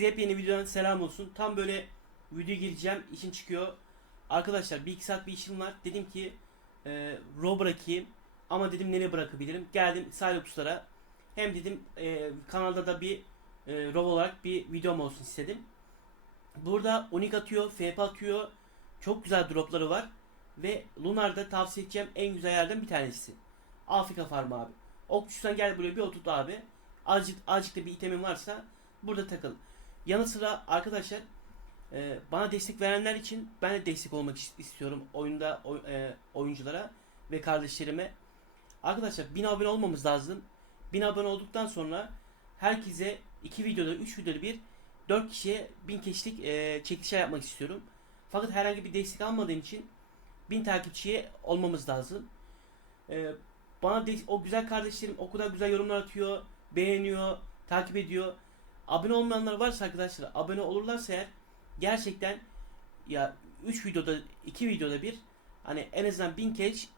Herkese yepyeni videodan selam olsun. Tam böyle video gireceğim, işim çıkıyor. Arkadaşlar bir iki saat bir işim var. Dedim ki e, Raw bırakayım. Ama dedim nereye bırakabilirim? Geldim Silox'lara. Hem dedim e, kanalda da bir e, Raw olarak bir videom olsun istedim. Burada Onik atıyor, FP atıyor. Çok güzel dropları var. Ve Lunar'da tavsiye edeceğim en güzel yerden bir tanesi. Afrika Farm abi. Okçusan gel buraya bir oturt abi. Azıcık, azıcık da bir itemin varsa burada takıl. Yanı sıra arkadaşlar e, bana destek verenler için ben de destek olmak is- istiyorum oyunda oy- e, oyunculara ve kardeşlerime. Arkadaşlar 1000 abone olmamız lazım. 1000 abone olduktan sonra herkese 2 videoda 3 videoda bir 4 kişiye 1000 kişilik e, çekilişler yapmak istiyorum. Fakat herhangi bir destek almadığım için 1000 takipçiye olmamız lazım. E, bana de- o güzel kardeşlerim o kadar güzel yorumlar atıyor, beğeniyor, takip ediyor. Abone olmayanlar varsa arkadaşlar abone olurlarsa eğer gerçekten ya 3 videoda 2 videoda bir hani en azından 1000 kez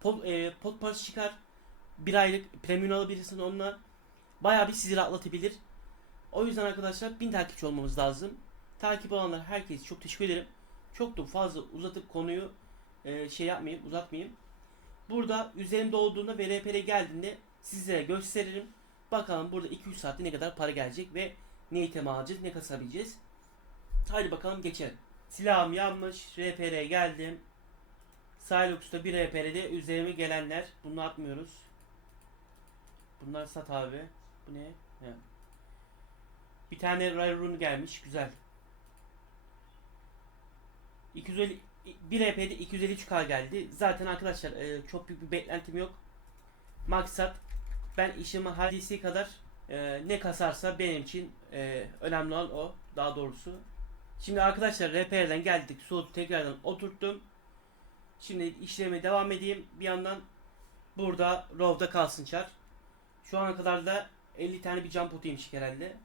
pot, e, pot parası çıkar. Bir aylık premium alabilirsin onunla. Bayağı bir sizi rahatlatabilir. O yüzden arkadaşlar 1000 takipçi olmamız lazım. Takip olanlar herkese çok teşekkür ederim. Çok da fazla uzatıp konuyu e, şey yapmayayım, uzatmayayım. Burada üzerimde olduğunda ve RP'ye geldiğinde sizlere gösteririm. Bakalım burada 2-3 saatte ne kadar para gelecek ve ne item alacağız, ne kasabileceğiz. Haydi bakalım geçelim. Silahım yanmış, RP'ye geldim. Silux'ta bir RP'de üzerime gelenler. Bunu atmıyoruz. Bunlar sat abi. Bu ne? He. Bir tane Rare Rune gelmiş. Güzel. 250 bir EP'de 253k geldi. Zaten arkadaşlar e, çok büyük bir beklentim yok. Maksat ben işimi hadisi kadar e, ne kasarsa benim için e, önemli olan o daha doğrusu. Şimdi arkadaşlar RP'den geldik. Soğutu tekrardan oturttum. Şimdi işleme devam edeyim. Bir yandan burada Rov'da kalsın çar. Şu ana kadar da 50 tane bir jump potuymuş herhalde.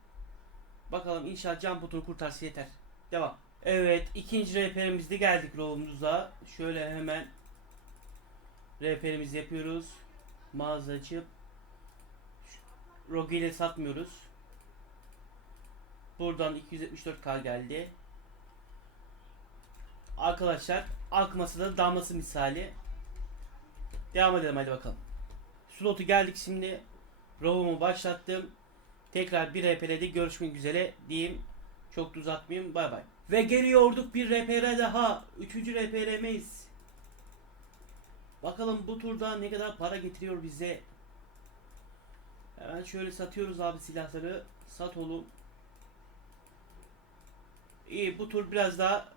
Bakalım inşallah jump potunu kurtarsa yeter. Devam. Evet ikinci rehberimizde geldik Rov'umuza. Şöyle hemen rehberimizi yapıyoruz. Mağaza açıp Rogue ile satmıyoruz. Buradan 274k geldi. Arkadaşlar ark masada damlası misali. Devam edelim hadi bakalım. Slotu geldik şimdi. Rovumu başlattım. Tekrar bir RP'de görüşmek üzere diyeyim. Çok da uzatmayayım. Bay bay. Ve geliyorduk bir RPR daha. Üçüncü RPR'miz. Bakalım bu turda ne kadar para getiriyor bize. Hemen şöyle satıyoruz abi silahları. Sat oğlum. İyi bu tur biraz daha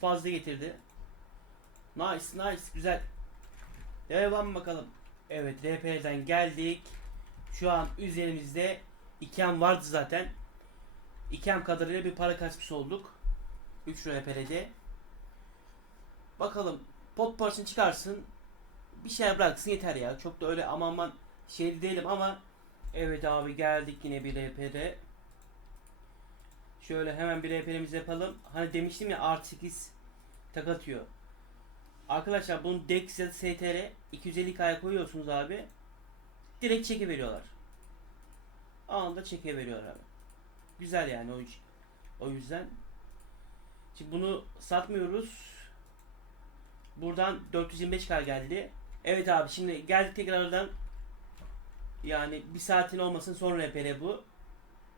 fazla getirdi. Nice nice güzel. Devam bakalım. Evet RP'den geldik. Şu an üzerimizde ikem vardı zaten. İkem kadarıyla bir para kaçmış olduk. 3 RP'de. Bakalım pot parçasını çıkarsın. Bir şey bıraksın yeter ya. Çok da öyle aman aman şey değilim ama evet abi geldik yine bir RP'de. Şöyle hemen bir RP'mizi yapalım. Hani demiştim ya artı 8 tak atıyor. Arkadaşlar bunu Dex ya da STR 250K'ya koyuyorsunuz abi. Direkt çeke veriyorlar. Anında çeke veriyorlar abi. Güzel yani o. O yüzden. Şimdi bunu satmıyoruz. Buradan 425K geldi. Evet abi şimdi geldik tekrardan. Yani bir saatin olmasın son RPR bu.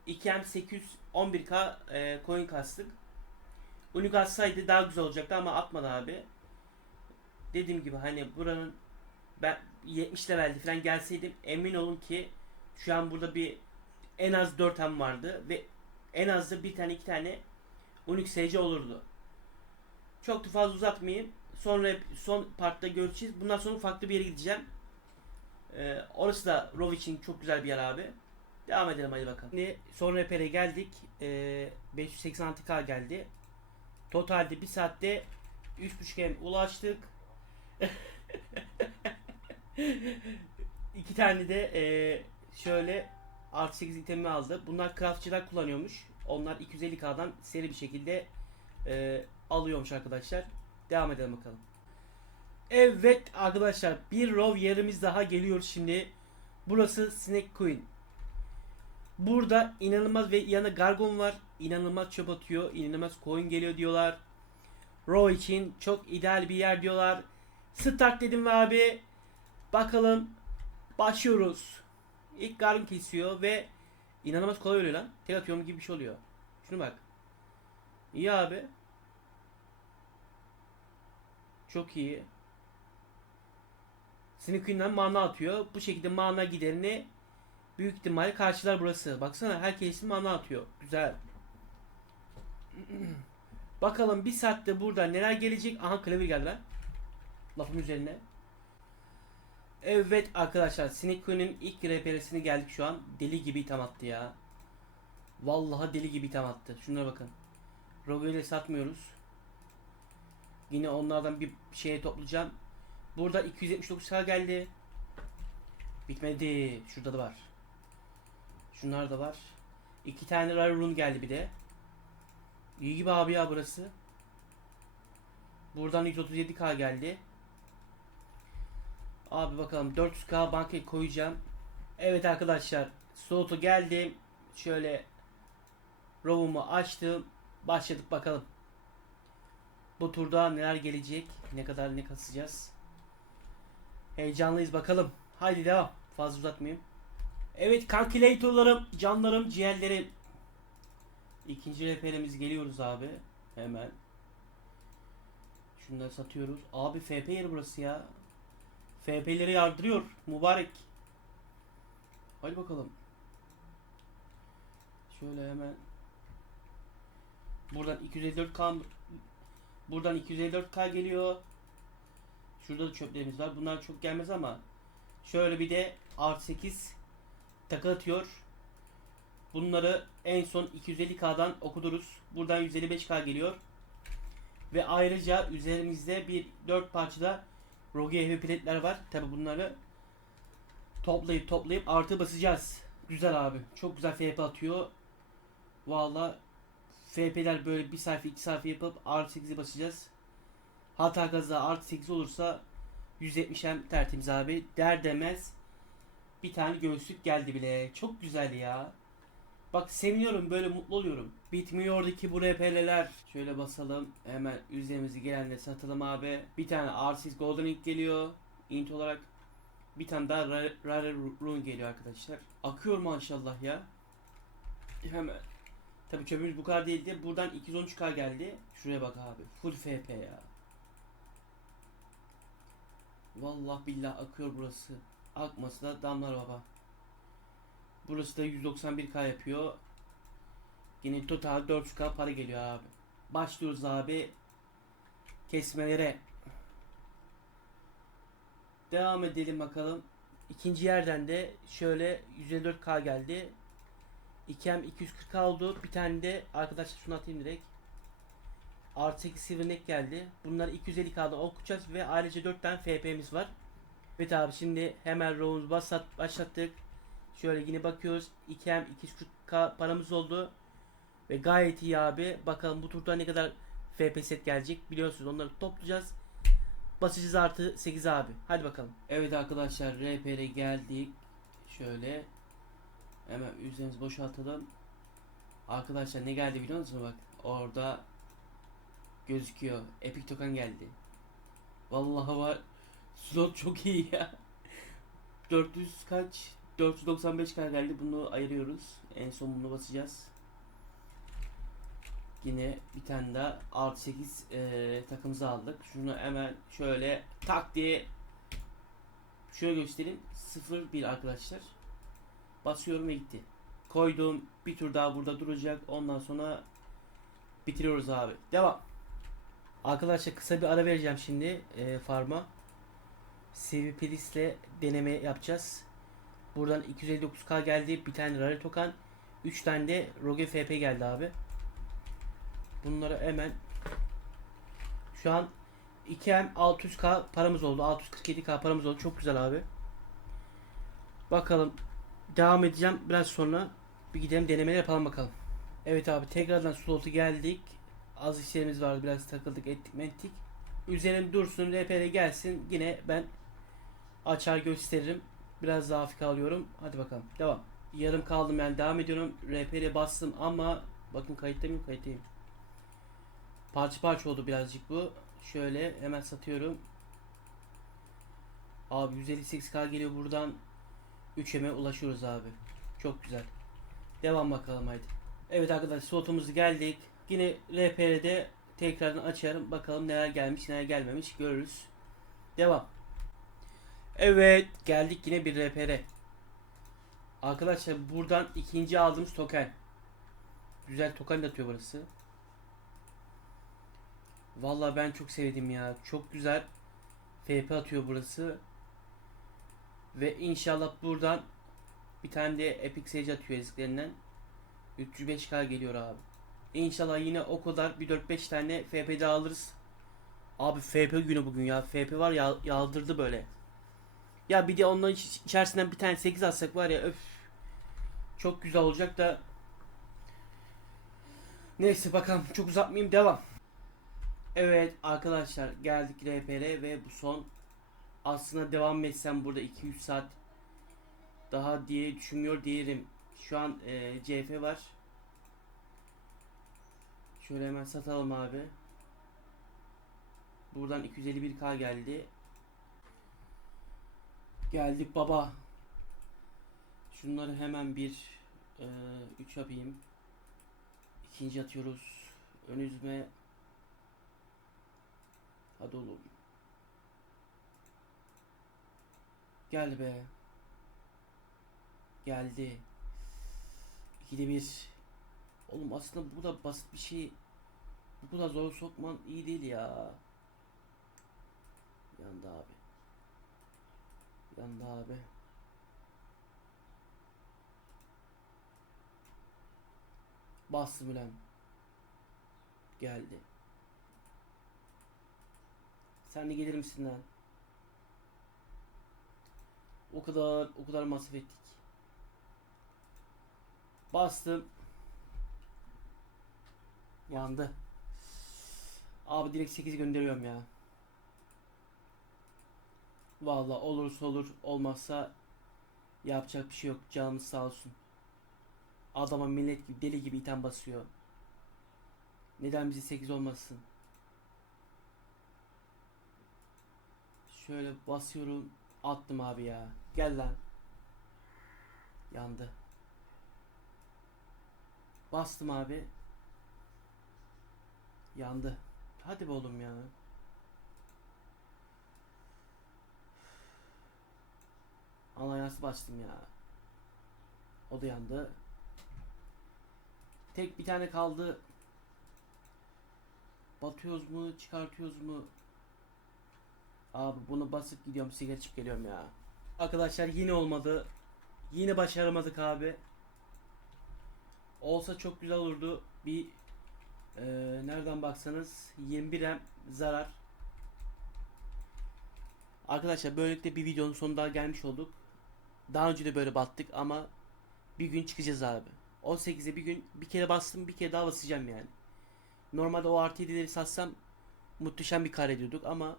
2M 811K e, coin kastık. Unik atsaydı daha güzel olacaktı ama atmadı abi. Dediğim gibi hani buranın ben 70 levelde falan gelseydim emin olun ki şu an burada bir en az 4 hem vardı ve en az da bir tane iki tane Unix SC olurdu. Çok da fazla uzatmayayım. Sonra son partta görüşeceğiz. Bundan sonra farklı bir yere gideceğim. Ee, orası da Rov için çok güzel bir yer abi. Devam edelim hadi bakalım. Şimdi son repere geldik. Ee, 586k geldi. Totalde bir saatte 3.5 M ulaştık. İki tane de ee, şöyle artı 8 itemi aldı. Bunlar craftçılar kullanıyormuş. Onlar 250k'dan seri bir şekilde ee, alıyormuş arkadaşlar. Devam edelim bakalım. Evet arkadaşlar bir rov yerimiz daha geliyor şimdi. Burası Snake Queen. Burada inanılmaz ve yanında Gargon var. İnanılmaz çöp atıyor. inanılmaz coin geliyor diyorlar. Raw için çok ideal bir yer diyorlar. Start dedim ve abi. Bakalım. Başlıyoruz. İlk Gargon kesiyor ve inanılmaz kolay oluyor lan. Tek atıyorum gibi bir şey oluyor. Şunu bak. İyi abi. Çok iyi. Sneaky'den mana atıyor. Bu şekilde mana giderini büyük ihtimalle karşılar burası. Baksana herkesin mana atıyor. Güzel. Bakalım bir saatte burada neler gelecek. Aha klavye geldi lan. Lafım üzerine. Evet arkadaşlar Sneaky'nin ilk RP'sini geldik şu an. Deli gibi item attı ya. Vallahi deli gibi item attı. Şunlara bakın. Rogo satmıyoruz. Yine onlardan bir şeye toplayacağım. Burada 279k geldi. Bitmedi. Şurada da var. Şunlar da var. İki tane rare rune geldi bir de. İyi gibi abi ya burası. Buradan 137k geldi. Abi bakalım 400k bankaya koyacağım. Evet arkadaşlar. Slot'u geldim. Şöyle Rov'umu açtım. Başladık bakalım. Bu turda neler gelecek? Ne kadar ne kasacağız? Heyecanlıyız bakalım. Haydi devam. Fazla uzatmayayım. Evet kalkülatörlerim, canlarım, ciğerlerim. İkinci reperimiz geliyoruz abi. Hemen. Şunları satıyoruz. Abi FP yeri burası ya. FP'leri yardırıyor. Mübarek. Hadi bakalım. Şöyle hemen. Buradan 254k Buradan 254k geliyor. Şurada da çöplerimiz var. Bunlar çok gelmez ama şöyle bir de artı 8 takı atıyor. Bunları en son 250k'dan okuduruz. Buradan 155k geliyor. Ve ayrıca üzerimizde bir 4 parçada Rogue Heavy Plate'ler var. Tabi bunları toplayıp toplayıp artı basacağız. Güzel abi. Çok güzel FP atıyor. Valla FP'ler böyle bir sayfa iki sayfa yapıp artı 8'i basacağız. Hata kaza artı 8 olursa 170 hem tertemiz abi. Der demez bir tane göğüslük geldi bile. Çok güzel ya. Bak seviniyorum böyle mutlu oluyorum. Bitmiyordu ki bu RP'ler. Şöyle basalım. Hemen üzerimizi gelenle satalım abi. Bir tane R6 Golden Ink geliyor. Int olarak. Bir tane daha Rare Rune geliyor arkadaşlar. Akıyor maşallah ya. Hemen. Tabi çöpümüz bu kadar değildi. Buradan 213k geldi. Şuraya bak abi. Full FP ya. Vallahi billah akıyor burası. Akması da damlar baba. Burası da 191k yapıyor. Yine total 400k para geliyor abi. Başlıyoruz abi. Kesmelere. Devam edelim bakalım. İkinci yerden de şöyle 154k geldi. 2M 240k oldu. Bir tane de arkadaşlar şunu atayım direkt. Artı 8 Silverneck geldi. Bunları 250k'da okuyacağız ve ayrıca 4 tane FP'miz var. Evet abi şimdi hemen row'umuzu başlat, başlattık. Şöyle yine bakıyoruz. 2M 240k paramız oldu. Ve gayet iyi abi. Bakalım bu turda ne kadar FP set gelecek. Biliyorsunuz onları toplayacağız. Basacağız artı 8 abi. Hadi bakalım. Evet arkadaşlar RP'ye geldik. Şöyle. Hemen üzerimizi boşaltalım. Arkadaşlar ne geldi biliyor musunuz bak. Orada gözüküyor. Epic token geldi. Vallahi var. Slot çok iyi ya. 400 kaç? 495 kadar geldi. Bunu ayırıyoruz. En son bunu basacağız. Yine bir tane daha artı 8 e, takımızı aldık. Şunu hemen şöyle tak diye şöyle göstereyim. 0-1 arkadaşlar. Basıyorum ve gitti. Koydum. Bir tur daha burada duracak. Ondan sonra bitiriyoruz abi. Devam. Arkadaşlar kısa bir ara vereceğim şimdi e, farma. İle deneme yapacağız. Buradan 259k geldi. Bir tane rare token. 3 tane de Rogue FP geldi abi. Bunları hemen şu an 2M 600k paramız oldu. 647k paramız oldu. Çok güzel abi. Bakalım devam edeceğim biraz sonra. Bir gidelim denemeler yapalım bakalım. Evet abi tekrardan slot'a geldik. Az işlerimiz vardı biraz takıldık ettik mettik. Üzerim dursun RP'de gelsin yine ben açar gösteririm. Biraz hafif alıyorum. Hadi bakalım devam. yarım kaldım yani devam ediyorum. RP'ye bastım ama bakın kayıtta mıyım? Kayıttayım. Parça parça oldu birazcık bu. Şöyle hemen satıyorum. Abi 158k geliyor buradan 3M'e ulaşıyoruz abi. Çok güzel. Devam bakalım haydi. Evet arkadaşlar slotumuzu geldik. Yine RP'de tekrardan açarım. Bakalım neler gelmiş neler gelmemiş görürüz. Devam. Evet geldik yine bir RP'ye. Arkadaşlar buradan ikinci aldığımız token. Güzel token de atıyor burası. Vallahi ben çok sevdim ya. Çok güzel FP atıyor burası. Ve inşallah buradan bir tane de Epic Sage atıyor eziklerinden. 305k geliyor abi. İnşallah yine o kadar bir 4-5 tane FP alırız. Abi FP günü bugün ya. FP var ya yaldırdı böyle. Ya bir de onların iç- içerisinden bir tane 8 atsak var ya öf. Çok güzel olacak da. Neyse bakalım çok uzatmayayım devam. Evet arkadaşlar geldik RPR ve bu son aslında devam etsem burada 2-3 saat daha diye düşünmüyor diyelim. Şu an e, CF var. Şöyle hemen satalım abi. Buradan 251k geldi. Geldik baba. Şunları hemen bir 3 yapayım. İkinci atıyoruz. Ön üzme. Hadi oğlum. Gel be. Geldi. İkide bir. Oğlum aslında bu da basit bir şey. Bu da zor sokman iyi değil ya. Yandı abi. Yandı abi. Bastım ulan. Geldi. Sen de gelir misin lan? O kadar o kadar masraf ettik. Bastım. Yandı. Abi direkt 8 gönderiyorum ya. Vallahi olursa olur, olmazsa yapacak bir şey yok. Canımız sağ olsun. Adama millet gibi deli gibi item basıyor. Neden bizi 8 olmasın? Şöyle basıyorum. Attım abi ya. Gel lan. Yandı. Bastım abi. Yandı. Hadi be oğlum ya. Alliance bastım ya. O da yandı. Tek bir tane kaldı. Batıyoruz mu, çıkartıyoruz mu? Abi bunu basıp gidiyorum, sigara içip geliyorum ya. Arkadaşlar yine olmadı. Yine başaramadık abi. Olsa çok güzel olurdu. Bir e, nereden baksanız 21 M zarar. Arkadaşlar böylelikle bir videonun sonuna gelmiş olduk. Daha önce de böyle battık ama bir gün çıkacağız abi. 18'e bir gün bir kere bastım bir kere daha basacağım yani. Normalde o artı 7'leri satsam muhteşem bir kar ediyorduk ama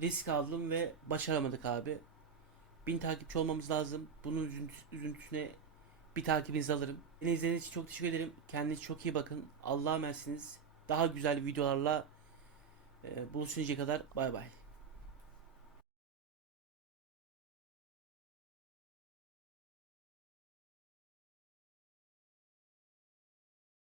risk aldım ve başaramadık abi. Bin takipçi olmamız lazım. Bunun üzüntüsü- üzüntüsüne bir takibinizi alırım. Beni izlediğiniz için çok teşekkür ederim. Kendinize çok iyi bakın. Allah'a emanetsiniz. Daha güzel videolarla e, buluşuncaya kadar bay bay.